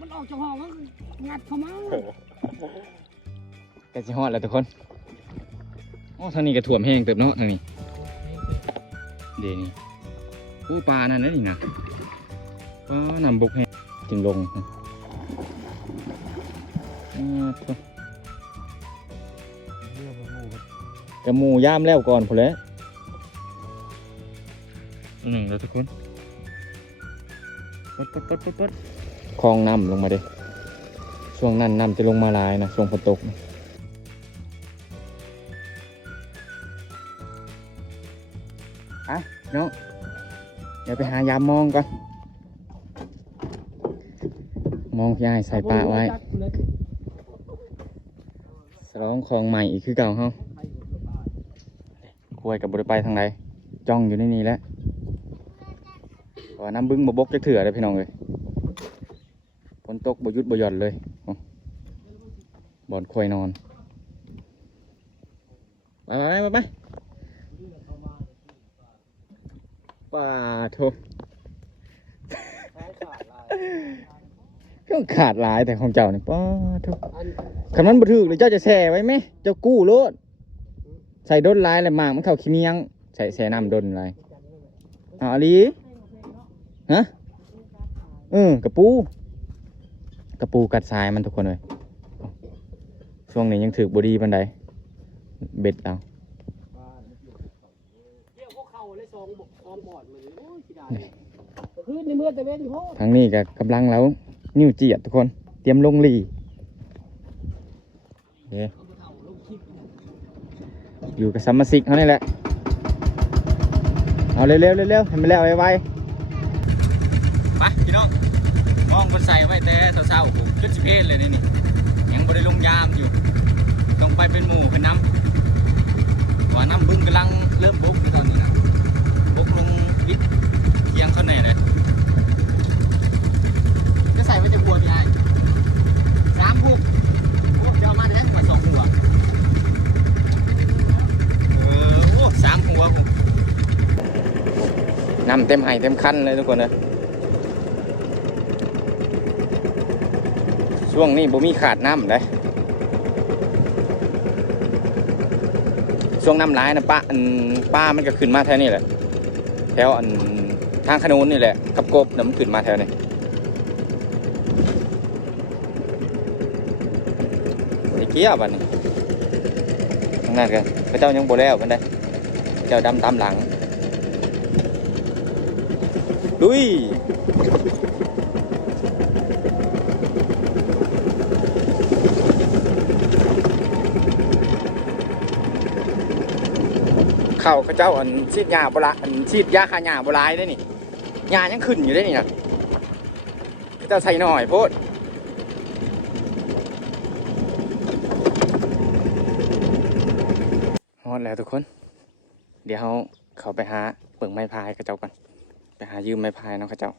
มันออกจากห้องก็งัดเข้ามาใกล้สิฮอดแล้วทุกคนอ๋อทางนี้ก็ท่วมแห้งเติบเนาะทางนี้เดี๋ยวนี้อู้ปลานั่นนี่นะปลานำบกแห้งจึงลงกระหมูย่ามแล้วก่อนพอแล้วหนึ่งแล้วทุกคนปัดคลองน้ำลงมาเด้ช่วงนั้นน้ำจะลงมาลายนะช่วงฝนตกอ่ะเนาะเดี๋ยวไปหายามมองก่อนมองพี่ไอ้ใส่ปลาไว้สร้องคลองใหม่อีกคือเก่าเฮาคุยกับบริไปทางใดจ้องอยู่ในนี้แล้วว่าน้ำบึ้งบกจะเถื่อเลยพี่น้องเลยฝนตกบยุดบหย่อนเลยบ่อนควยนอนไปป่าโถก็ขาดหลายแต่ของเจ้าเนี่ยป้าโถคำนั้นบันทึกหรือเจ้าจะแช่ไว้ไหมเจ้ากู้โลดใส่ด้นลายอะไรมากมันเข้าขี้เมียงใส่แช่น้ำด้นอะไรอ๋อลีฮะกระปูกัดทรายมันทุกคนเลยช่วงนี้ยังถือบดีบันไดเบ็ดเอาทางนี้กับกำลังแล้วนิ้วเจียดทุกคนเตรียมลงลีอยู่กับซัมมาซิกเขานี่แหละเอาเร็วให้มันแล้วไวไปพี่น้องมองคนใส่ไว้แต่เศร้าๆจุดสิเพศเลยนี่ยังบริลงยามอยู่ต้องไปเป็นหมู่เป็นน้ำว่าน้ำบึ้งกำลังเริ่มบกตอนนี้นะบกลงวิทเคียงเขาแน่เลยจะใส่ไว้จะบัวนี่ไง3 หุบเดี๋ยวมาได้มา2 หัว3 หัวผมน้ำเต็มไห่เต็มคันเลยทุกคนเลยช่วงนี้บ่มีขาดน้ำเลยช่วงน้ำร้ายนะป้ามันก็ขึ้นมาแถวนี้แหละแถวทางขนุนนี่แหละกับกบน้ำขึ้นมาแถวนี้ไอ้เกี้ยบัดนี้ทางนั้นกันพระเจ้ายังโบแล้วกันได้เจ้าดำตามหลังดุยเข้าพระเจ้าชีดยาโบราณชีดยาฆ่าหญ้าโบราณได้นี่หญ้ายังขึ้นอยู่ได้นี่นะพระเจ้าใส่หน่อยโพดฮอดแล้วทุกคนเดี๋ยวเขาไปหาเปิ่งไม้พายกระเจ้ากันไปหายืมไม้พายเนาะกระเจ้า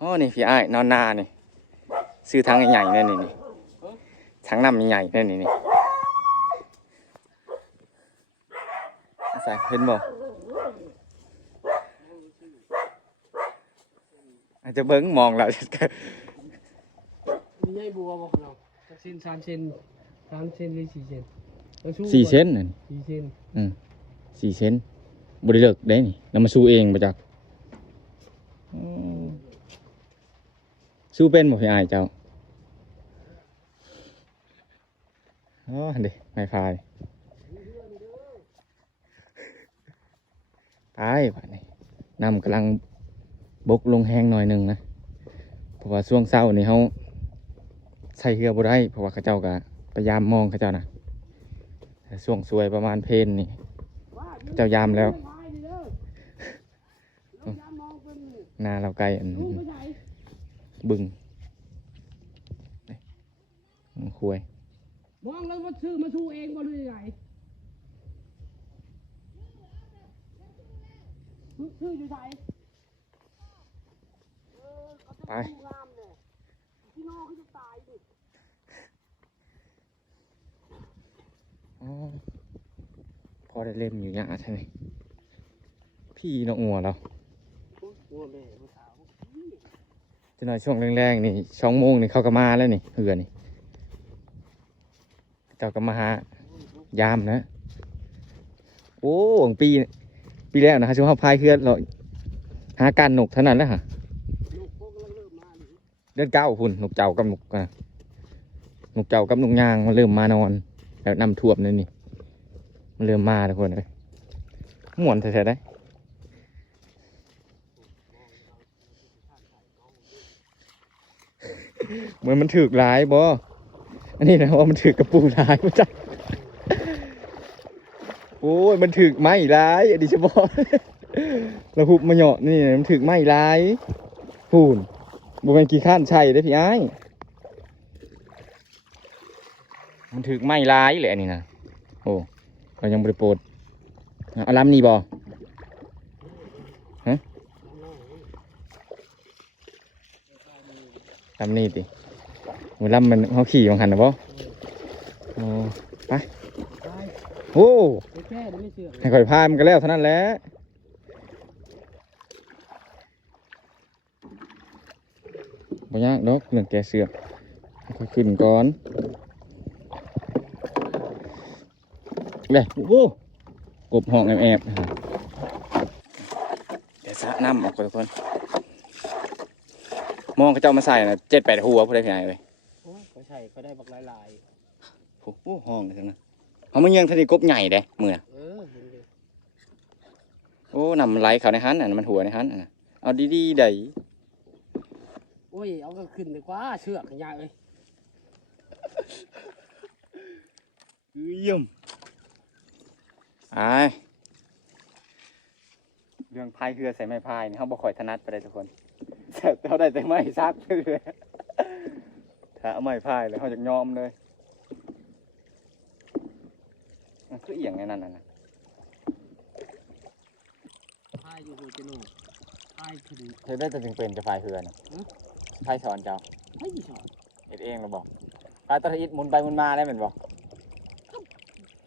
อ๋อนี่พี่อ้ายนอนนานี่ซื้อทั้งใหญ่ๆนี่ทั้งน้ำใหญ่ๆนี่ใส่เห็นบ่อาจจะเบิ้งมองแล้วมีใหญ่บัวบอกเรา3 เซน3 เซนหรือ4 เซน4 เซนนั่น4 เซน4 เซนบริเลิกได้นี่เรามาสู้เองมาจากสู้เป็นบ่พี่อายเจ้าอ๋อเด็กไม้พายตายป่านนี้น้ำกำลังบกลงแห้งหน่อยหนึ่งนะเพราะว่าช่วงเช้านี่เขาใส่เรือบ่ได้เพราะว่าเขาเจ้าก็พยายามมองเขาเจ้านะช่วงสวยประมาณเพลนนี่เจ้ายามแล้วนาเราไกลบึงคุยมองแล้วมาชูเองบ่หรือไงชื่ออยู่ไหนไปพี่น้องเขาจะตายดิพอได้เล่มอยู่เนี่ยใช่ไหมพี่น้องงัวเรางัวแม่สาว จะหน่อยช่วงแรงๆนี่2 โมงนี่เขาก็มาแล้วนี่เหือนี่เจ้าก็มาหายามนะโอ้ปีแล้วนะฮะช่วงเขาพายเรือเราหาการหนกเท่านั้นแหล้วฮะ ลูกพวกกำลังเริ่มมาดิ เดือน 9พุ่นนกเจ้ากับนกนกเจ้ากับนกยางมันเริ่มมานอนแล้วน้ำท่วมเลยนี่มันเริ่มมาทุกคนเลยม่วนแท้ๆได้เหมือนมันถือกหลายบ่อันนี้นะว่ามันถือกระปูหลายมาจ้ะโอ้ยมันถือกไม้หลายอันนี้เฉพาะระหุบมาเหยาะนี่มันถือกไม้หลายพูนบ่เป็นกี่ข้านใช่ได้อพี่อ้ายมันถือกไม้หลายเลยอันนี้นะโอ้เขายังบริโภคเอาลำนี้บ่ฮะลำนี้ติมือลำมันเขาขี่บางหันนะบ่โอ้ไป ตาย โอ้ ไปแค่เดี๋ยวไม่เชื่อ ให้ข่อยพายมันก็แล้วเท่านั้นแหละบ่ยากดอกเรื่องแกเสือกค่อยขึ้นก่อนเลยโอ้กบห้องแอบๆเดี๋ยวสระน้ำออกก่อนทุกคนมองเขาเจ้ามาใส่นะ7-8 หัวผู้ใดพี่นายเว้ย โอ้ยเขาใช่เขาได้บักหลาย โอ้โหห้องเลยทั้งนั้นเขามาเยี่ยงทะเลกบใหญ่เด้มือน่ะ ๆเห็นดิ โอ้นำมันไหลเขาในหันน่ะมันหัวในหันน่ะเอาดีๆได้ โอ้ยเอาก็ขึ้นดีกว่าเชือกยากเลย เยี่ยมไอเรื่องพายเรือใส่ไม้พายนี่เขาบ่ค่อยถนัดไปเลยทุกคนเขาได้แต่ไม้ซักเรือถ้าเอาไม้พายเลยเขาจะยอมเลยมันคือเอียงไงนั่นน่ะ พายอยู่หัวจะโน่พายขึ้น เธอได้แต่จึงเป็นจะพายเรือนะพายสอนเจ้า ไม่ชอบ เอ็ดเองเราบอกพายตะอิดหมุนไปหมุนมาได้เหมือนบอก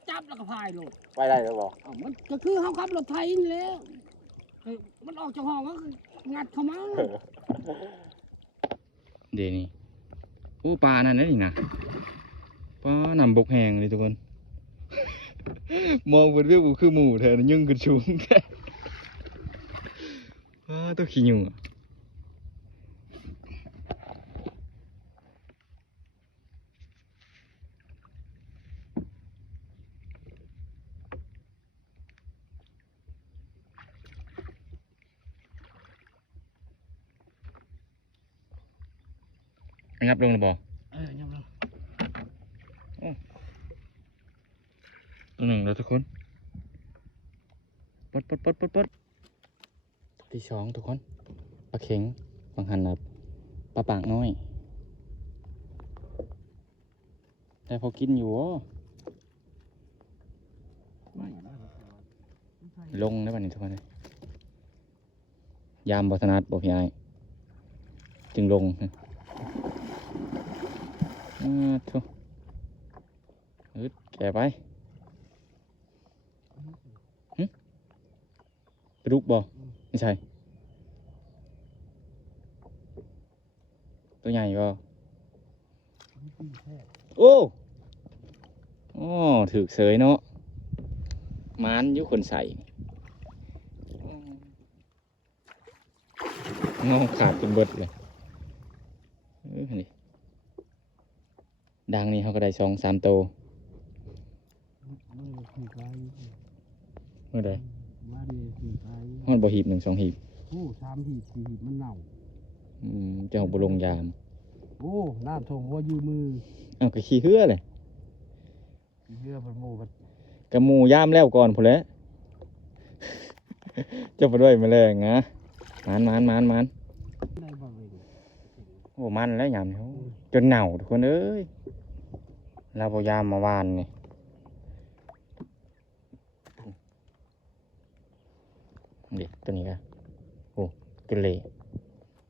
จับแล้วก็พายลง ไปได้เราบอก มันก็คือเขาขับรถไทยนี่แหล้วมันออกจากห้องก็งัดเข้ามา เดี๋ยวนี้โอ้ปลานั่นนี่นะปลานำบกแหงเลยทุกคน มองบนเรื่องคือหมูแทนยุ่งกระชุงแค่ตัวขี้หนูงับลงหรือเปล่า ยังไง ตัวหนึ่งแล้วทุกคนปดที่สองทุกคนปลาเข็งบางหันนะปลาปากน้อยแต่พอกินอยู่ลงได้ป่ะนี่ทุกคนเลยยามบอสนัดบอกพี่ไอ้จึงลงทุกแก่ไปไปลุกบ่ไม่ใช่ตัวใหญ่บ่โอ้ถือเสยเนาะมันยุคนใส่งอขาดเป็นเบิดเลยนี่ดังนี่เขาก็ได้2-3 โตเมื่อใด ว่าดีคือไทย ฮอดบ่หีบ1-2 หีบ โอ้3 หีบ 4 หีบมันเน่า เจ้าบ่ลงยาม โอ้น้ำท่วมว่าอยู่มือ อ้าวก็ขี้เหือเลย เรือเป็นหมู่กัน กระหมูยามแล้วก่อนพุ่นแหล้วเจ้าบ่ด้วยแมลงนะมัน ได้บ่เว้ย โอ้มันแล้วยามนี้จนเหน่าทุกคนเอ้ยเราบ่ยามมาวานนี่เด็กตัวนี้ก็โอ้ตัวเละ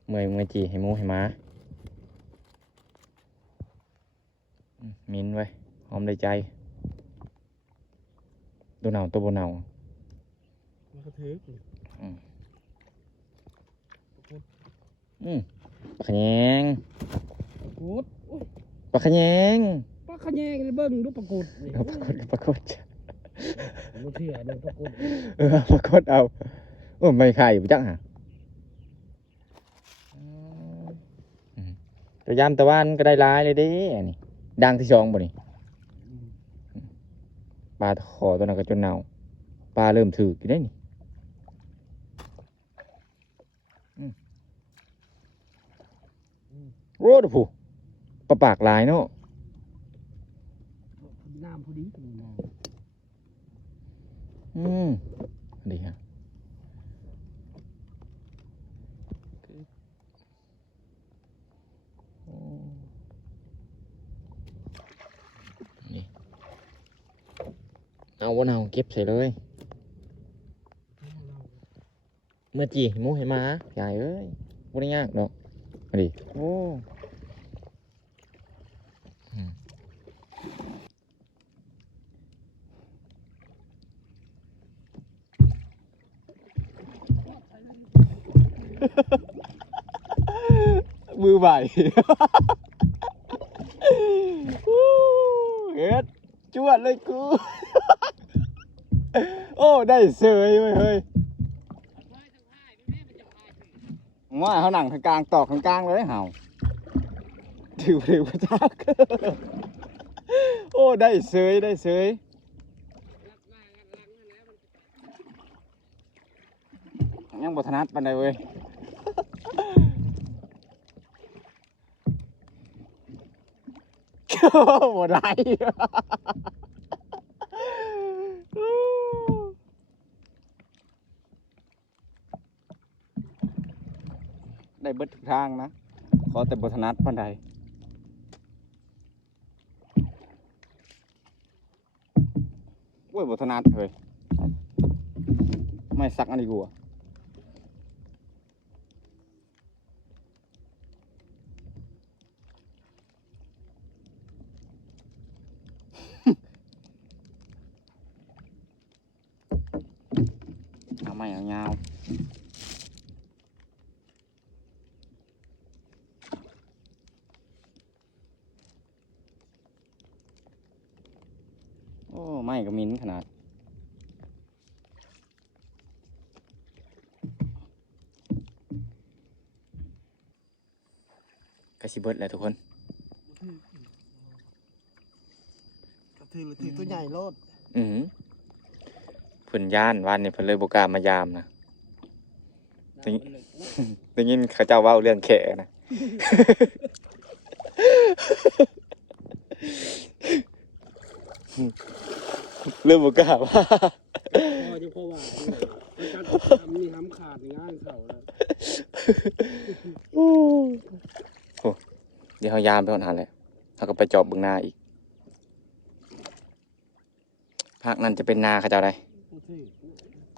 เมื่อยจีให้หมูให้หมามิ้นไว้หอมได้ใจตัวเหน่าตัวบ่เหน่า มันก็ถือ ปลาขะแยง โคตรโอ้ย ปลาขะแยง ปลาขะแยงนี่เบิ่งดูปรากฏนี่ เอาปรากฏปรากฏ บ่เชื่อเบิ่งปรากฏ ปรากฏเอาโอ้ไม่ไข่ไปจังหะตัวยามตะวันก็ได้หลายเลยเด้อันนี้ดังที่สองบ่นี่ปลาตะขอตัวนั้นก็จนเน่าปลาเริ่มถืออยู่ได้นี่โอ้ดูผู้ปลาปากหลายเนาะ น้ำพอดีตรงน้ ดีฮะนี่เอาวันเอาเก็บใส่เลย เมื่อจีมูให้มาใหญ่เอ้ยบ่ได้ยากดอกมาดิโอ้มือใบเฮ็ดจวดเลยกู โอ้ได้เสยเว้ยเฮ้ยว่าเขาหนังทางกลางตอกทางกลางเลยเห่าถือพระจักโอ้ได้เสยได้เสยยังบ่ถนัดปานใดเว้ย บ่ได้ ได้เบิดทุกทางนะขอแต่บ่ถนัดปานใดโอ้ยบ่ถนัดเลยไม่สักอันนี้กูอะ เอาไม่เอายาวโอ้ไม่ก็มิ้นขนาดกระชิเบิดเลยทุกคน ถือตัวใหญ่โลด เพิ่นย่านวันนี้เพิ่นเลยบ่กล้ามายามนะได้ยินเขาเจ้าเว้าเรื่องแขนะ เริ่มบ่กล้าว่า พอจะพอว่าการทำนี่ห้ำขาดง่ายเขาแล้ว โอ้เดี๋ยวเขายามไปคนหาเลยเขาก็ไปจอบเบื้องหน้าอีกภาคนั้นจะเป็นนาเขาเจ้าได้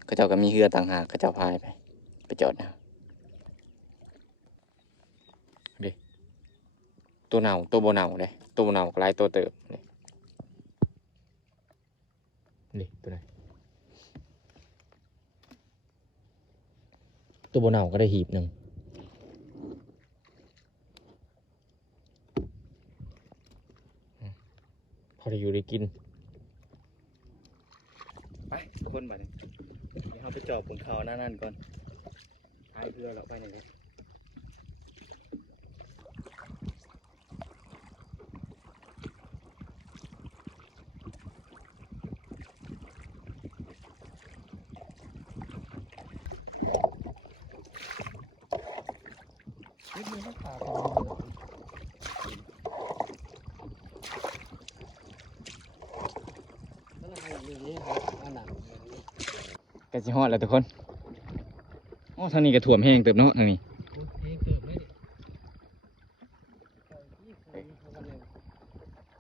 เขาเจ้าก็มีเรือต่างหากเขาเจ้าพายไปจอดนะดิตัวเน่าตัวโบเน่าเลยตัวเน่าก็หลายตัวเติบนี่ตัวไหนตัวโบเน่าก็ได้หีบหนึ่งพอได้อยู่ได้กินไปทุกคนไปเดี๋ยวเราไปจอบบนเขาหน้านั่นก่อนท้ายเพื่อเราไปไหนเลยก็จะฮอดแล้วทุกคนโอ้ทางนี้ก็ถ่วมแห้งเติบเนาะทางนี้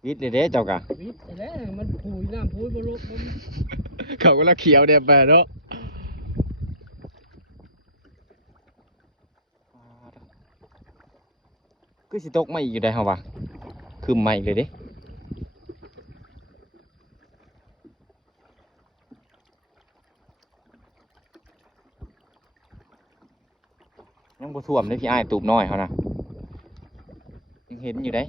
วิทย์เลยเด้เจ้ากะ วิทย์แล้วมันพูยน้ำพูยบนโลกมัน เขาก็ละเขียวเดียบไปเนาะก็สิตกไม่อยู่ได้เหรอวะคือไม่เลยเด้ยังบ่ ท่วมได้พี่อ้ายตูบน้อยเขานะยังเห็นอยู่ได้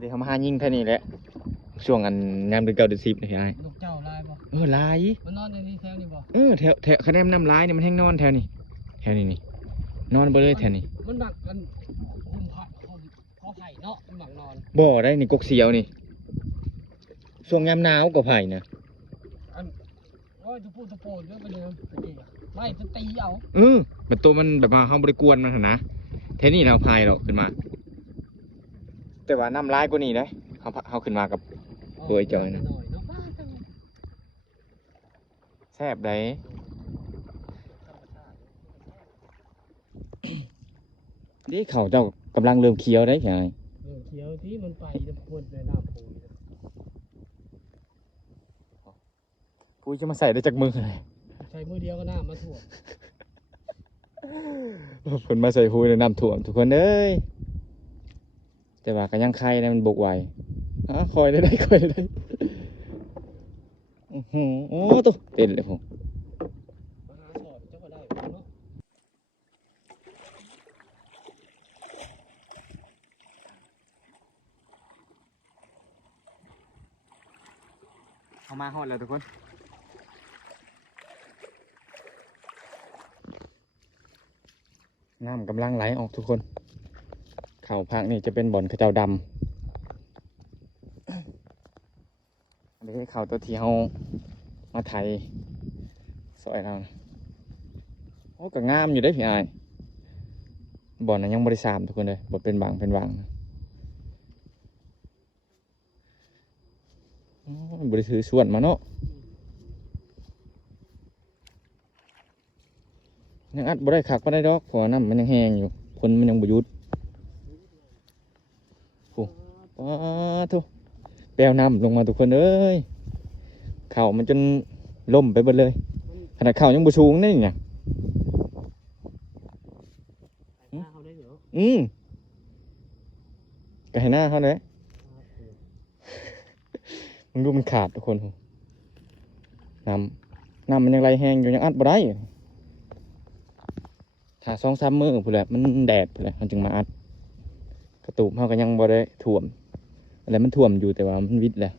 เดี๋ยวเขามาหายิงเท่านี้แหละช่วงอันยามเดือน9 เดือน 10นี่พี่อ้าย ลูกเจ้าลายบ่ ลาย มันนอนในนี้แถวนี้บ่ แถวคะแนนน้ำลายเนี่ยมันแห้งนอนแถวนี้นี่นอนไปเลยแถวนี้ มันหนักกันคุมผักพอไผ่เนาะมันหมักนอน บ่ได้นี่กกเสียวนี่ช่วงยามหนาวก็ไผ่นะ โอ้ยจะพูดตะโปนเยอะไปเลยตะกี้ไม่จะตีเอา มันตัวมันแบบว่าเขาบริกวนมันหั่นนะแถวนี้เราพายเราขึ้นมา แต่ว่าน้ำลายกว่านี้เลยเขาขึ้นมากับ เปื่อยจ่อยนะ แซ่บได้นี่เขาเจ้ากำลังเริ่มเคี้ยวได้ใช่ไหม เขียวที่มันไปจะพ่นในน้ำปู ปุ้ยจะมาใส่ได้จากมือเลย ใช้มือเดียวก็น้ำมาถ่วง ผลมาใส่ปุ้ยในน้ำท่วมทุกคนเอ้ยแต่ว่าก็ยังไข่นะมันบุกไวคอยได้คอยได้โอ้ตัวเต้นเลยผม มาหาสอดเจ้าก็ได้เนาะ เอามาฮอดแล้วทุกคนน้ำกำลังไหลออกทุกคนเข่าพักนี่จะเป็นบ่อนข้าวเจ้าดำอันนี้เข่าตัวที่เขามาไทยซอยเรานะโอ้ก็งามอยู่ได้พี่อายบ่อนนั้นยังบริสามทุกคนเลยบ่เป็นบางเป็นบางนะบริถือส่วนมาเนาะยังอัดบ่ได้คักบ่ได้ดอกเพราะน้ำมันยังแห้งอยู่พลมันยังบ่หยุดโอ้ป้าทุแปลวน้ำลงมาทุกคนเอ้ยเข่ามันจนล่มไปหมดเลยขนาดเข่ายังบ่สูงนี่เนี่ย เขาได้เหรอ ก็ให้หน้าเขาเลยมึงดูมันขาดทุกคนน้มันยังไหลแห้งอยู่ยังอัดบ่ได้ถ้า2-3 มื้อพู้นแหละมันแดดพู้นแหละมันจึงมาอัดกระตูบเขาก็ยังบ่ได้ท่วมอะไรมันท่วมอยู่แต่ว่ามันวิดแหละ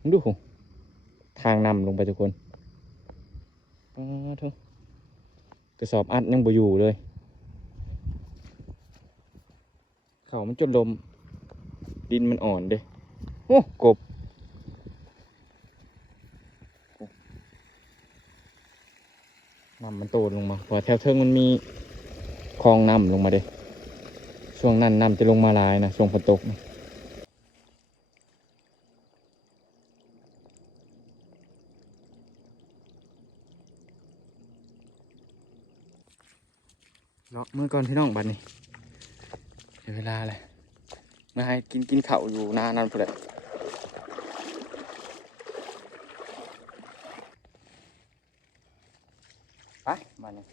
มึงดูทางนำลงไปทุกคนกระสอบอัดยังบ่อยู่เลยเขามันจนลมดินมันอ่อนเด้โอ้กบน้ำมันโตลงมาเพราะแถวเทิงมันมีคลองน้ำลงมาเด้ช่วงนั้นน้ำจะลงมาหลายนะช่วงฝนตกนะเลาะมือก่อนพี่น้องบัดนี้เดี๋ยวเวลาเลยมาให้กินข้าวอยู่นานนั่นพอดีไปมาเนี่ย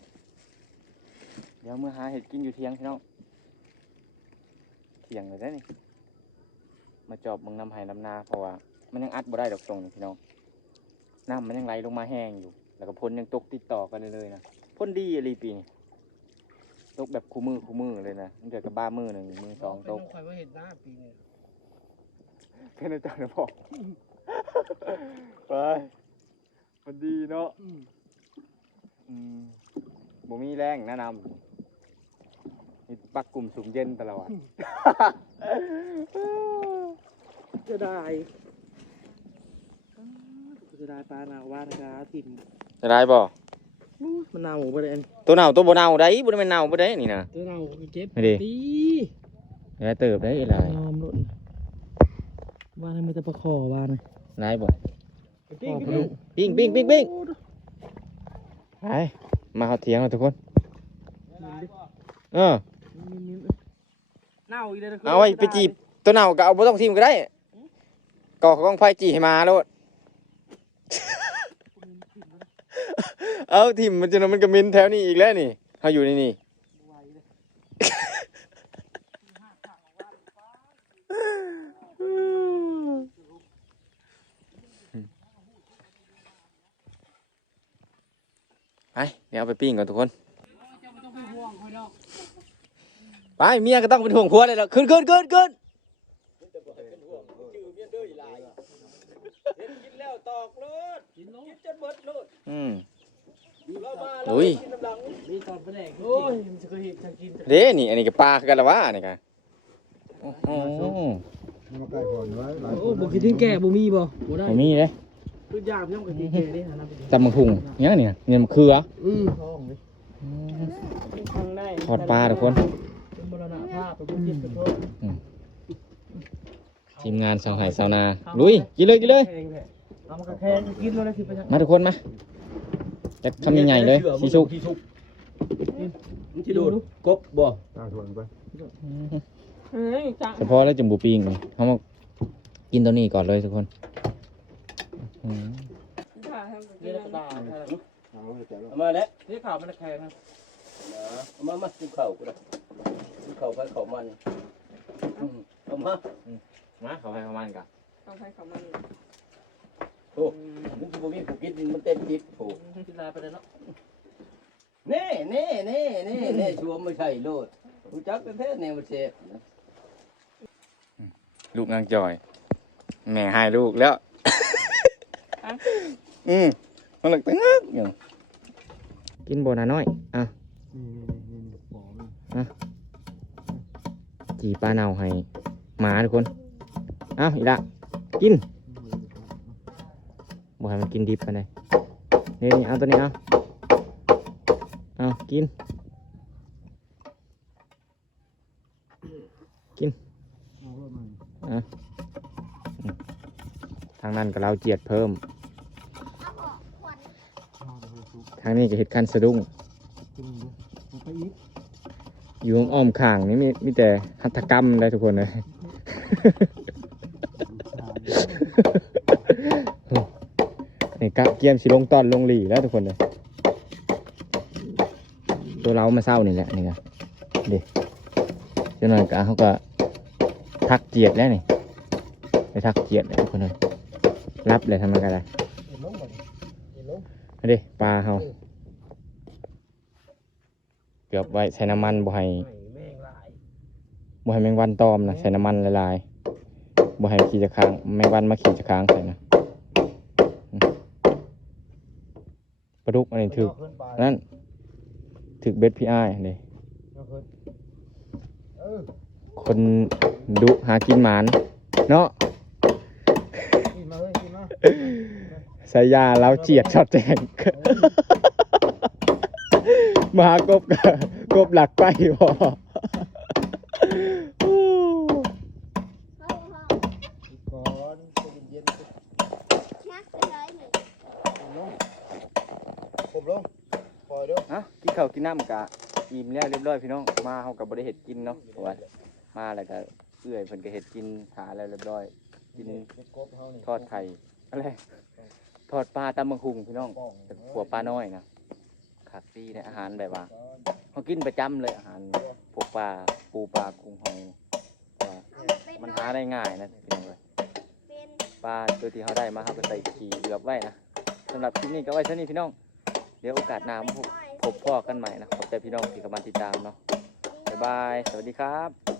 เดี๋ยวมือหาเห็ดกินอยู่เที่ยงพี่น้องเที่ยงเลยได้นี่มาจอบมึงน้ำไห้น้ำนาเพราะว่ามันยังอัดบ่ได้ดอกตรงนี่พี่น้องน้ำมันยังไหลลงมาแห้งอยู่แล้วก็พ่นยังตกติดต่อกันเลยนะพ่นดีอะไรปีนี้ตกแบบคู่มือเลยนะมันเกิดกับบ้ามือ1 มือ 2ตก คอยมาเห็นหน้าปีนี้ เป็นอาจารย์บอกไปมันดีเนาะบ่มีแรงแนะนำมีปักกลุ่มสูงเย็นตลอดจะได้ปลาหนาวว่านะครับถิ่น จะได้บ่ มันหนาวบ่ได้ ตัวเน่าตัวบ่เน่าได้บ่ได้แม่นเน่าบ่ได้นี่นะ ตัวหนาวเก็บ ไม่ดี ตี ได้เติบได้อีหลาย นอมหล่นว่าให้มันจะประคอว่านะ ได้บ่ ปิ้ง ปิ้งไปมาเฮาเถียงแล้วทุกคนเน่าอีเลย เอาไว้ไปจีบตัวเน่าก็เอาบ่ต้องทิ่มก็ได้ก่อกองไฟจีให้มาโลด เอาทิ่มมันจะมันก็มินแถวนี้อีกแล้วนี่เฮาอยู่ในนี่ ไปเดี๋ยวเอาไปปิ้งก่อนทุกคน เจ้าไม่ต้องไปห่วงคอยดอก ไปเมียก็ต้องเป็นห่วงผัวเลยแล้วขึ้นขึ้นขึ้นขึ้น กินแล้วตอกโลดกินจนเบิดโลด เรามาเรา อุ้ย กินน้ำหลัง มีตอนแผนกโอ้ยมันจะเคยเห็นทางกิน เด้นี่อันนี้ก็ปลาคือกันละวะนี่กันโอ้โห มาใกล้ก่อนไว้หลาย โอ้บุกินทิ้งแก่บ่มีบ่บ่ได้ ไม่มีเลย ทุกอย่างเพิ่มกับทิ้งแก่ดิหาน้ำไป จำมังคุงเนี่ยนี่เนี่ยมันคือเหรอ ท้องเลยทางได้ ทอดปลาทุกคน เป็นมรณภาพไปบุกินเป็นโทษ ทีมงานสาวไห่สาวนาลุยกินเลยกินเลย เอามากระแทกกินแล้วนะคือไปทาง มาทุกคนมาจะทำใหญ่ๆเลยสีสุก มันจะดูดกบบ่ ตาทวนไป เฮ้ยจัง เฉพาะแล้วจุ่มบูปิ้งนี่เขามากินตัวนี้ก่อนเลยทุกคนอืม เรียกกระดาษ เอามาแล้ว เรียกข่าวมันกระแทกนะ เอามากินข้าวกูละกินข้าวไปข้าวมันเอามา มาเขาให้เขามันกัน ต้องใช้ข่าวมัน โอ้มันจะบ่มีผู้กินมันเต็มจิตโอ้ กินลาไปเลยเนาะ เน่ชัวร์ไม่ใช่โลดรู้จักเป็นแท้แนวเชฟ ลูกนางจอย แม่ให้ลูกแล้ว มันหลักตั้งงักอย่างกินโบนาน้อยอ่ะ นี่ปอม จีปลาเน่าให้หมาทุกคนเอ้าอีละกินบ่ให้มันกินดิบกันเลยนี่เอาตัวนี้เอากินทางนั้นก็เราเจียดเพิ่มทางนี้ก็เห็ดคันสะดุ้ง ไปอีก อยู่อ้อมข้างนี่มีแต่หัตถกรรมได้ทุกคนเลย นี่กะเกียมสิลงตอนลงหลีแล้วทุกคนเลย ตัวเรามาเศร้านี่แหละนี่ไงเด็กเจ้าหน่อยกะเขาก็ทักเจียดแล้วนี่ไปทักเจียดเลยทุกคนเลยรับเลยทำมันกันเลยอันนี้ปลาเขาเกือบไว้ใส่น้ำมันบ่ให้แมงวันตอมนะใส่น้ำมันละลายบ่ให้ขี่จะค้างแมงวันมาขี่จะค้างใส่นะปลาดุกอันนี้ถึกนั่นถึกเบ็ดพี่อ้ายนี่คนดุหากินหมานเนาะ กินมาเลยกินมา สายยาแล้วเจียดชอบแจงมากบกบหลักไปพอ ก่อนเย็น ผมลงปล่อยด้วย กินข้าวกินน้ำกะอิ่มแล้วเรียบร้อยพี่น้องมาเขากับบริเห็ดกินเนาะว่ามาแล้วก็เอื้อยเพิ่นก็เห็ดกินหาแล้วเรียบร้อยกินทอดไข่อะไรทอดปลาตำบักหุ่งพี่น้องแต่หัวปลาน้อยนะขาดซีเนี่ยอาหารแบบว่าเขากินประจำเลยอาหารพวกปลาปูปลากุ้งหอยว่ามันหาได้ง่ายนะพี่น้องเลยปลาตัวที่เขาได้มาเขาก็ใส่ขี้เหลือบไว้นะสำหรับคลิปนี้ก็ไว้เท่านี้พี่น้องเดี๋ยวโอกาสหน้ามาพบพ่อกันใหม่นะขอบใจพี่น้องที่เข้ามาติดตามเนาะบ๊ายบายสวัสดีครับ